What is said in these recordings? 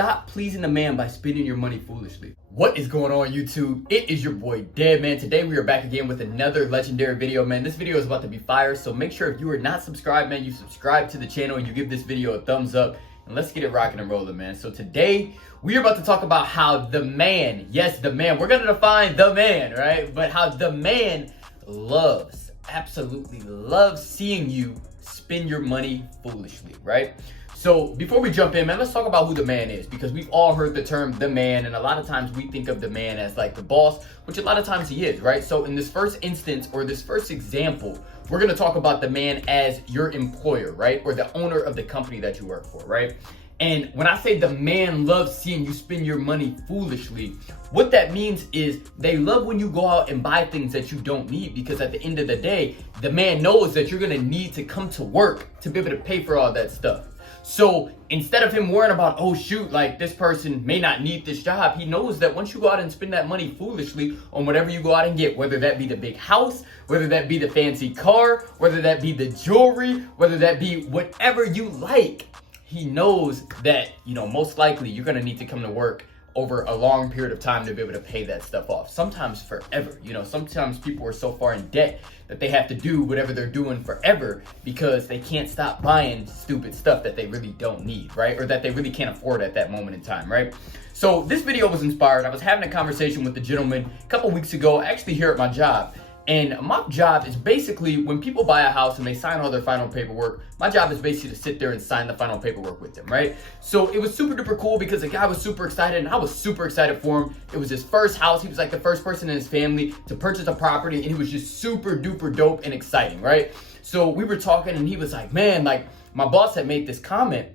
stop pleasing the man by spending your money foolishly. What is going on, YouTube? It is your boy Dead Man. Today we are back again with another legendary video, man. This video is about to be fire, so make sure if you are not subscribed, man, you subscribe to the channel and you give this video a thumbs up. And let's get it rocking and rolling, man. So today we are about to talk about how the man, yes, the man, we're gonna define the man, right? But how the man loves, absolutely loves seeing you spend your money foolishly, right? So before we jump in, man, let's talk about who the man is, because we've all heard the term the man, and a lot of times we think of the man as like the boss, which a lot of times he is, right? So in this first instance, or this first example, we're gonna talk about the man as your employer, right? Or the owner of the company that you work for, right? And when I say the man loves seeing you spend your money foolishly, what that means is they love when you go out and buy things that you don't need, because at the end of the day, the man knows that you're gonna need to come to work to be able to pay for all that stuff. So instead of him worrying about, oh shoot, like this person may not need this job, he knows that once you go out and spend that money foolishly on whatever you go out and get, whether that be the big house, whether that be the fancy car, whether that be the jewelry, whether that be whatever you like, he knows that, you know, most likely you're gonna need to come to work over a long period of time to be able to pay that stuff off. Sometimes forever, you know, sometimes people are so far in debt that they have to do whatever they're doing forever because they can't stop buying stupid stuff that they really don't need, right? Or that they really can't afford at that moment in time, right? So this video was inspired. I was having a conversation with the gentleman a couple weeks ago, actually here at my job. And my job is basically, when people buy a house and they sign all their final paperwork, my job is basically to sit there and sign the final paperwork with them, right? So it was super duper cool because the guy was super excited and I was super excited for him. It was his first house. He was like the first person in his family to purchase a property, and he was just super duper dope and exciting, right? So we were talking and he was like, man, like my boss had made this comment.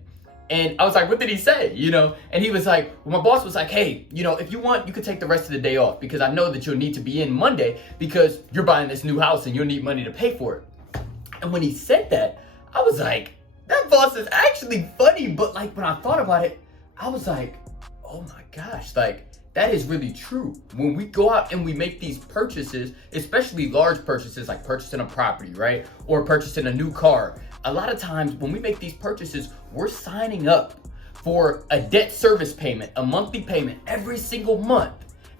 And I was like, what did he say? You know, and he was like, well, my boss was like, hey, you know, if you want, you could take the rest of the day off because I know that you'll need to be in Monday because you're buying this new house and you'll need money to pay for it. And when he said that, I was like, that boss is actually funny. But like, when I thought about it, I was like, oh my gosh, like that is really true. When we go out and we make these purchases, especially large purchases, like purchasing a property, right? Or purchasing a new car. A lot of times when we make these purchases, we're signing up for a debt service payment, a monthly payment every single month.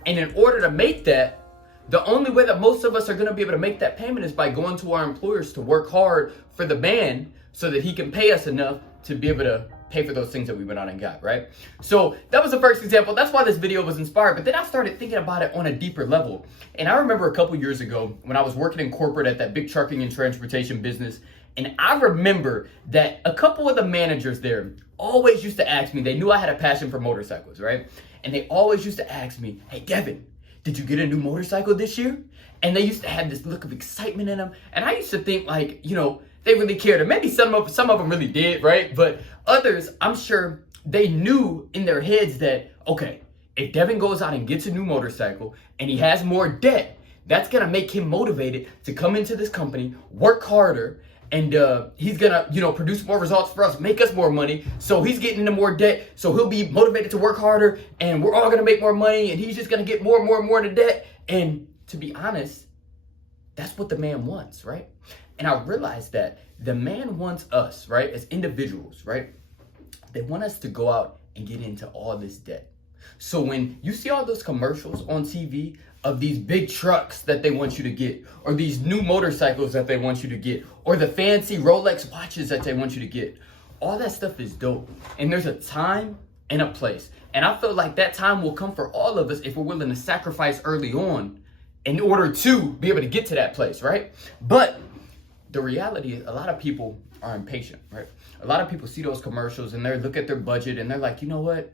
And in order to make that, the only way that most of us are gonna be able to make that payment is by going to our employers to work hard for the man so that he can pay us enough to be able to pay for those things that we went out and got, right? So that was the first example. That's why this video was inspired. But then I started thinking about it on a deeper level. And I remember a couple years ago when I was working in corporate at that big trucking and transportation business. And I remember that a couple of the managers there always used to ask me, they knew I had a passion for motorcycles, right? And they always used to ask me, hey, Devin, did you get a new motorcycle this year? And they used to have this look of excitement in them. And I used to think like, you know, they really cared. And maybe some of them really did, right? But others, I'm sure they knew in their heads that, okay, if Devin goes out and gets a new motorcycle and he has more debt, that's gonna make him motivated to come into this company, work harder, and he's gonna, you know, produce more results for us, make us more money. So he's getting into more debt, so he'll be motivated to work harder, and we're all gonna make more money, and he's just gonna get more and more and more into debt. And to be honest, that's what the man wants, right? And I realized that the man wants us, right, as individuals, right? They want us to go out and get into all this debt. So when you see all those commercials on TV of these big trucks that they want you to get, or these new motorcycles that they want you to get, or the fancy Rolex watches that they want you to get, all that stuff is dope. And there's a time and a place. And I feel like that time will come for all of us if we're willing to sacrifice early on in order to be able to get to that place, right? But the reality is a lot of people are impatient, right? A lot of people see those commercials and they look at their budget and they're like, you know what?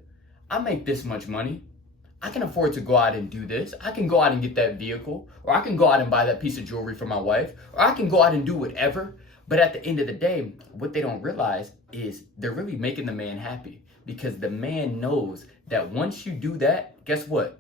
I make this much money. I can afford to go out and do this. I can go out and get that vehicle, or I can go out and buy that piece of jewelry for my wife, or I can go out and do whatever. But at the end of the day, what they don't realize is they're really making the man happy, because the man knows that once you do that, guess what?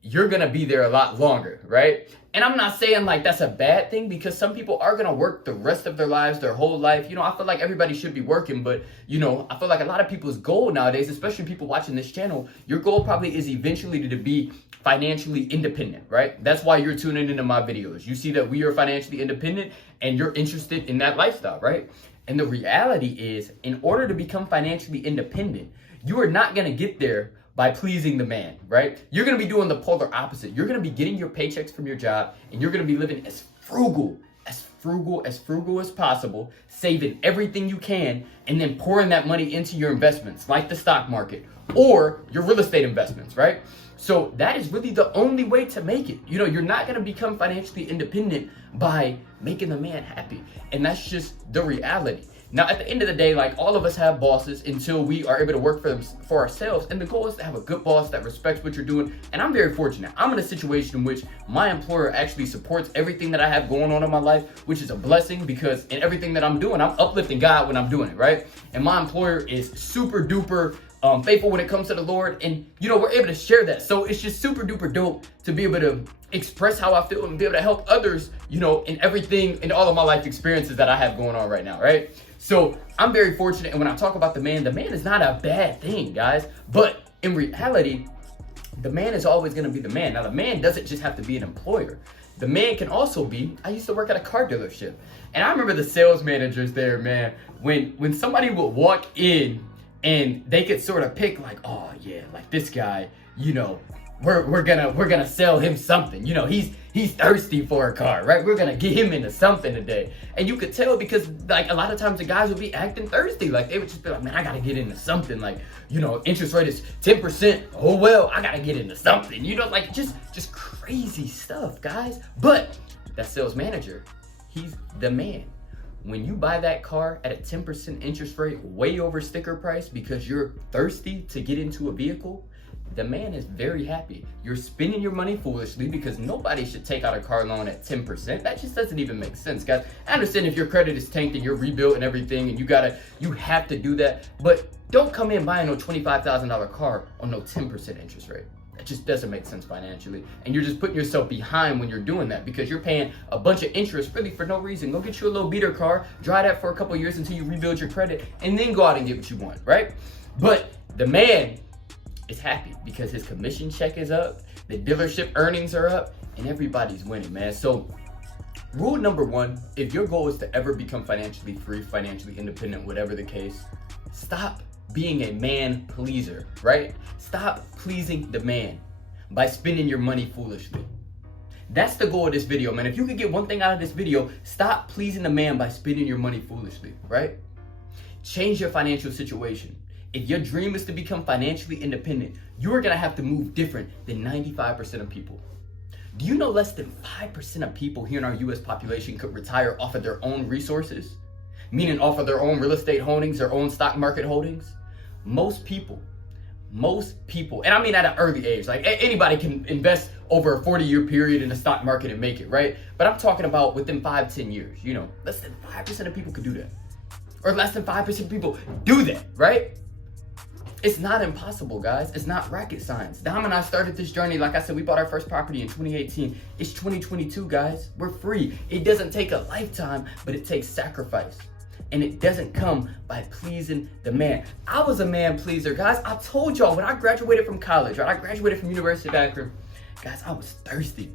You're gonna be there a lot longer, right? And I'm not saying like that's a bad thing, because some people are gonna work the rest of their lives, their whole life. You know, I feel like everybody should be working, but you know, I feel like a lot of people's goal nowadays, especially people watching this channel, your goal probably is eventually to be financially independent, right? That's why you're tuning into my videos. You see that we are financially independent and you're interested in that lifestyle, right? And the reality is, in order to become financially independent, You are not gonna get there by pleasing the man, right? You're gonna be doing the polar opposite. You're gonna be getting your paychecks from your job, and you're gonna be living as frugal as possible, saving everything you can, and then pouring that money into your investments, like the stock market or your real estate investments, right? So that is really the only way to make it. You know, you're not gonna become financially independent by making the man happy. And that's just the reality. Now, at the end of the day, like, all of us have bosses until we are able to work for ourselves. And the goal is to have a good boss that respects what you're doing. And I'm very fortunate. I'm in a situation in which my employer actually supports everything that I have going on in my life, which is a blessing, because in everything that I'm doing, I'm uplifting God when I'm doing it, right? And my employer is super duper faithful when it comes to the Lord, and you know, we're able to share that. So it's just super duper dope to be able to express how I feel and be able to help others, you know, in everything, in all of my life experiences that I have going on right now, right? So I'm very fortunate, and when I talk about the man is not a bad thing, guys. But in reality, the man is always going to be the man. Now, the man doesn't just have to be an employer. The man can also be, I used to work at a car dealership, and I remember the sales managers there, man, when somebody would walk in and they could sort of pick, like, oh yeah, like this guy, you know, we're gonna sell him something. You know, he's thirsty for a car, right? We're gonna get him into something today. And you could tell, because like a lot of times the guys would be acting thirsty. Like, they would just be like, man, I gotta get into something. Like, you know, interest rate is 10%. Oh well, I gotta get into something. You know, like just crazy stuff, guys. But that sales manager, he's the man. When you buy that car at a 10% interest rate, way over sticker price, because you're thirsty to get into a vehicle, the man is very happy. You're spending your money foolishly, because nobody should take out a car loan at 10%. That just doesn't even make sense, guys. I understand if your credit is tanked and you're rebuilt and everything, and you have to do that, but don't come in buying no $25,000 car on no 10% interest rate. It just doesn't make sense financially. And you're just putting yourself behind when you're doing that, because you're paying a bunch of interest really for no reason. Go get you a little beater car, drive that for a couple of years until you rebuild your credit, and then go out and get what you want, right? But the man is happy because his commission check is up, the dealership earnings are up, and everybody's winning, man. So rule number one, if your goal is to ever become financially free, financially independent, whatever the case, stop being a man pleaser, right? Stop pleasing the man by spending your money foolishly. That's the goal of this video, man. If you could get one thing out of this video, stop pleasing the man by spending your money foolishly, right? Change your financial situation. If your dream is to become financially independent, you are gonna have to move different than 95% of people. Do you know less than 5% of people here in our US population could retire off of their own resources? Meaning off of their own real estate holdings, their own stock market holdings? Most people, and I mean at an early age, like anybody can invest over a 40-year period in the stock market and make it, right? But I'm talking about within 5-10 years, you know, less than 5% of people could do that. Or less than 5% of people do that, right? It's not impossible, guys. It's not rocket science. Dom and I started this journey. Like I said, we bought our first property in 2018. It's 2022, guys. We're free. It doesn't take a lifetime, but it takes sacrifice. And it doesn't come by pleasing the man. I was a man pleaser, guys. I told y'all when I graduated from college, right? I graduated from University of Akron. Guys, I was thirsty.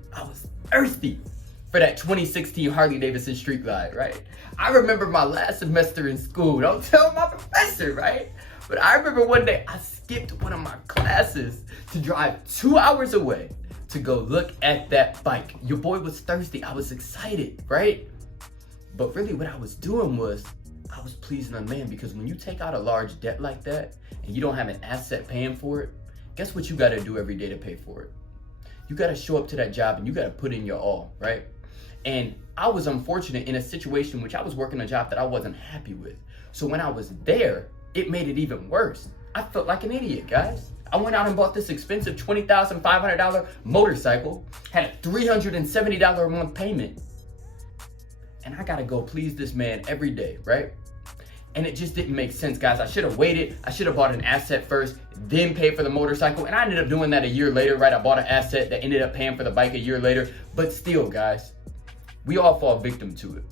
For that 2016 Harley Davidson Street Glide, right? I remember my last semester in school. Don't tell my professor, right? But I remember one day I skipped one of my classes to drive 2 hours away to go look at that bike. Your boy was thirsty. I was excited, right? But really what I was doing was I was pleasing a man, because when you take out a large debt like that and you don't have an asset paying for it, guess what you got to do every day to pay for it? You got to show up to that job and you got to put in your all, right? And I was unfortunate in a situation which I was working a job that I wasn't happy with. So when I was there, it made it even worse. I felt like an idiot, guys. I went out and bought this expensive $20,500 motorcycle, had a $370 a month payment, and I gotta go please this man every day, right? And it just didn't make sense, guys. I should have waited. I should have bought an asset first, then paid for the motorcycle. And I ended up doing that a year later, right? I bought an asset that ended up paying for the bike a year later. But still, guys, we all fall victim to it.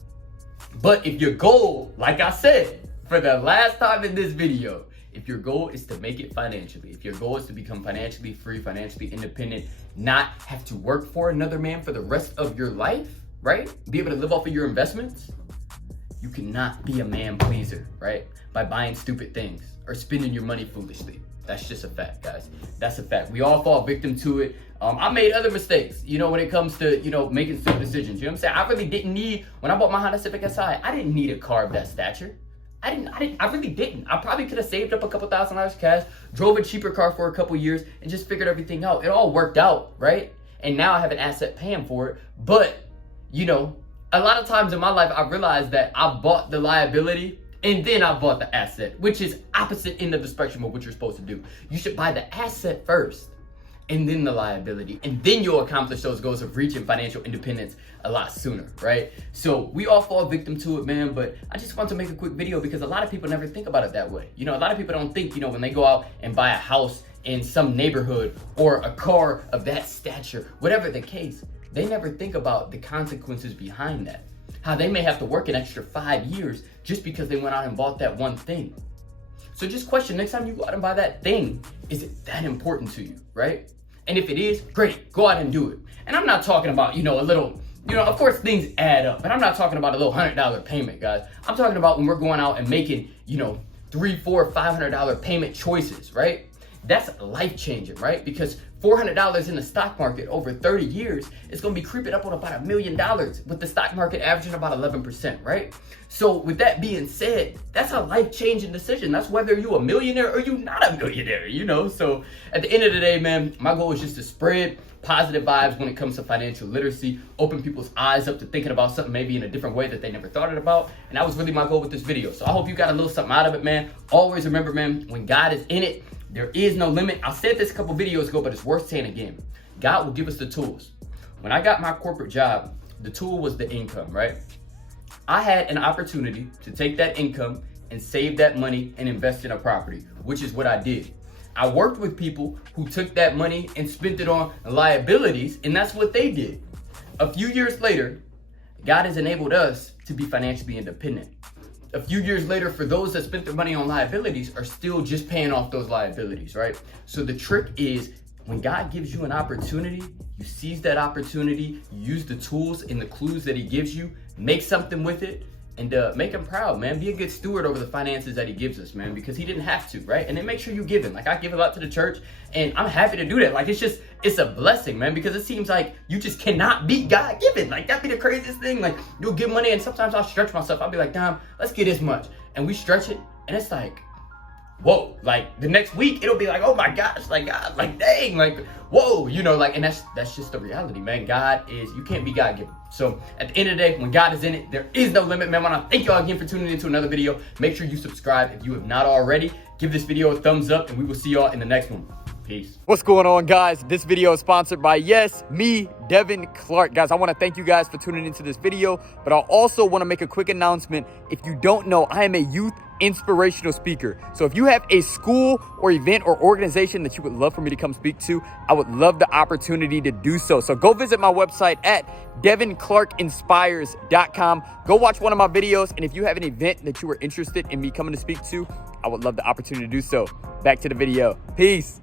But if your goal, like I said, for the last time in this video, if your goal is to make it financially, if your goal is to become financially free, financially independent, not have to work for another man for the rest of your life, right? Be able to live off of your investments, you cannot be a man pleaser, right? By buying stupid things or spending your money foolishly. That's just a fact, guys. That's a fact. We all fall victim to it. I made other mistakes, when it comes to, making stupid decisions. You know what I'm saying? I really didn't need, when I bought my Honda Civic Si, I didn't need a car of that stature. I really didn't. I probably could have saved up a couple $1,000s cash, drove a cheaper car for a couple years, and just figured everything out. It all worked out, right? And now I have an asset paying for it. But, a lot of times in my life, I realized that I bought the liability and then I bought the asset, which is opposite end of the spectrum of what you're supposed to do. You should buy the asset first and then the liability, and then you'll accomplish those goals of reaching financial independence a lot sooner, right? So we all fall victim to it, man, but I just want to make a quick video because a lot of people never think about it that way. A lot of people don't think, when they go out and buy a house in some neighborhood or a car of that stature, whatever the case, they never think about the consequences behind that. How they may have to work an extra 5 years just because they went out and bought that one thing. So just question, next time you go out and buy that thing, is it that important to you, right? And if it is, great, go out and do it. And I'm not talking about, a little, of course things add up, but I'm not talking about a little $100 payment, guys. I'm talking about when we're going out and making, $300, $400, $500 payment choices, right? That's life-changing, right? Because $400 in the stock market over 30 years is going to be creeping up on about $1 million, with the stock market averaging about 11%, right? So with that being said, that's a life-changing decision. That's whether you're a millionaire or you're not a millionaire, So at the end of the day, man, my goal is just to spread positive vibes when it comes to financial literacy, open people's eyes up to thinking about something maybe in a different way that they never thought it about. And that was really my goal with this video. So I hope you got a little something out of it, man. Always remember, man, when God is in it, there is no limit. I said this a couple videos ago, but it's worth saying again. God will give us the tools. When I got my corporate job, the tool was the income, right? I had an opportunity to take that income and save that money and invest in a property, which is what I did. I worked with people who took that money and spent it on liabilities, and that's what they did. A few years later, God has enabled us to be financially independent. A few years later, for those that spent their money on liabilities are still just paying off those liabilities, right? So the trick is, when God gives you an opportunity, you seize that opportunity, you use the tools and the clues that he gives you, make something with it, and make him proud, man. Be a good steward over the finances that he gives us, man, because he didn't have to, right? And then make sure you give him. Like, I give a lot to the church, and I'm happy to do that. Like, it's a blessing, man, because it seems like you just cannot beat God given. Like, that'd be the craziest thing. Like, you'll give money, and sometimes I'll stretch myself. I'll be like, damn, let's get this much. And we stretch it, and it's like, whoa, like the next week it'll be like, oh my gosh, like God, like dang, like whoa, and that's just the reality, man. You can't be God given. So at the end of the day, when God is in it, there is no limit, man. I want to thank you all again for tuning into another video. Make sure you subscribe if you have not already. Give this video a thumbs up, and we will see y'all in the next one. Peace. What's going on, guys? This video is sponsored by me, Devin Clark. Guys, I want to thank you guys for tuning into this video, but I also want to make a quick announcement. If you don't know, I am a youth inspirational speaker. So if you have a school or event or organization that you would love for me to come speak to, I would love the opportunity to do so. So go visit my website at devinclarkinspires.com. Go watch one of my videos, and if you have an event that you are interested in me coming to speak to, I would love the opportunity to do so. Back to the video. Peace.